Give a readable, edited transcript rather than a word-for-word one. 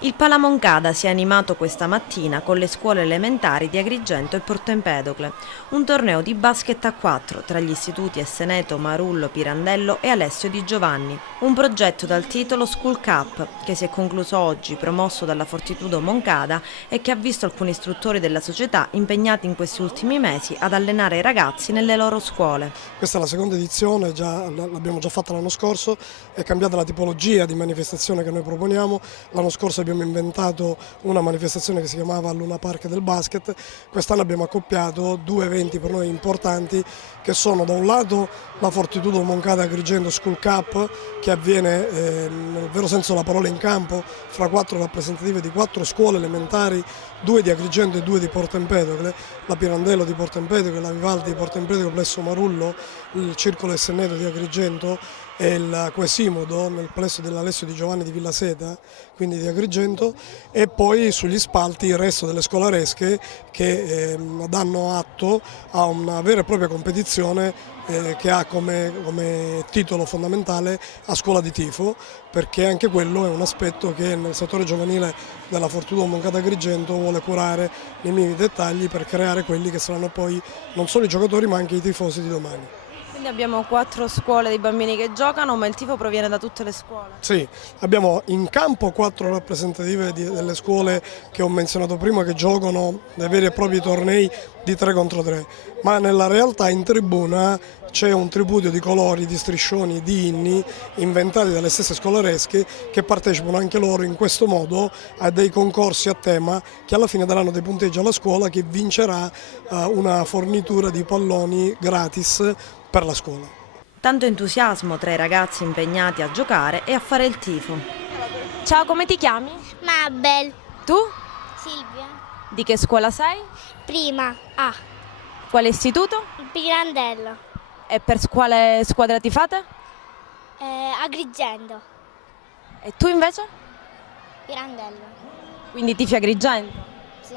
Il Palamoncada si è animato questa mattina con le scuole elementari di Agrigento e Porto Empedocle, un torneo di basket a 4 tra gli istituti Esseneto, Marullo, Pirandello e Alessio Di Giovanni. Un progetto dal titolo School Cup, che si è concluso oggi, promosso dalla Fortitudo Moncada e che ha visto alcuni istruttori della società impegnati in questi ultimi mesi ad allenare i ragazzi nelle loro scuole. Questa è la seconda edizione, l'abbiamo già fatta l'anno scorso, è cambiata la tipologia di manifestazione che noi proponiamo. L'anno scorso abbiamo inventato una manifestazione che si chiamava Luna Park del basket, quest'anno abbiamo accoppiato due eventi per noi importanti che sono da un lato la Fortitudo Moncada Agrigento School Cup, che avviene nel vero senso della parola in campo fra 4 rappresentative di 4 scuole elementari, 2 di Agrigento e 2 di Porto Empedocle, la Pirandello di Porto Empedocle, la Vivaldi di Porto Empedocle, Plesso Marullo, il Circolo Esseneto di Agrigento e il Quasimodo nel plesso dell'Alessio Di Giovanni di Villaseta, quindi di Agrigento, e poi sugli spalti il resto delle scolaresche che danno atto a una vera e propria competizione che ha come titolo fondamentale a scuola di tifo, perché anche quello è un aspetto che nel settore giovanile della Fortitudo Moncada Agrigento vuole curare nei minimi dettagli per creare quelli che saranno poi non solo i giocatori ma anche i tifosi di domani. Quindi abbiamo 4 scuole di bambini che giocano, ma il tifo proviene da tutte le scuole? Sì, abbiamo in campo 4 rappresentative delle scuole che ho menzionato prima che giocano dei veri e propri tornei di 3 contro 3, ma nella realtà in tribuna c'è un tripudio di colori, di striscioni, di inni inventati dalle stesse scolaresche che partecipano anche loro in questo modo a dei concorsi a tema che alla fine daranno dei punteggi alla scuola che vincerà una fornitura di palloni gratis per la scuola. Tanto entusiasmo tra i ragazzi impegnati a giocare e a fare il tifo. Ciao, come ti chiami? Mabel, Tu? Silvia, Di che scuola sei? prima A, Quale istituto? Pirandello, E per quale squadra ti fate? Agrigento, E tu invece? Pirandello, Quindi tifi Agrigento? sì.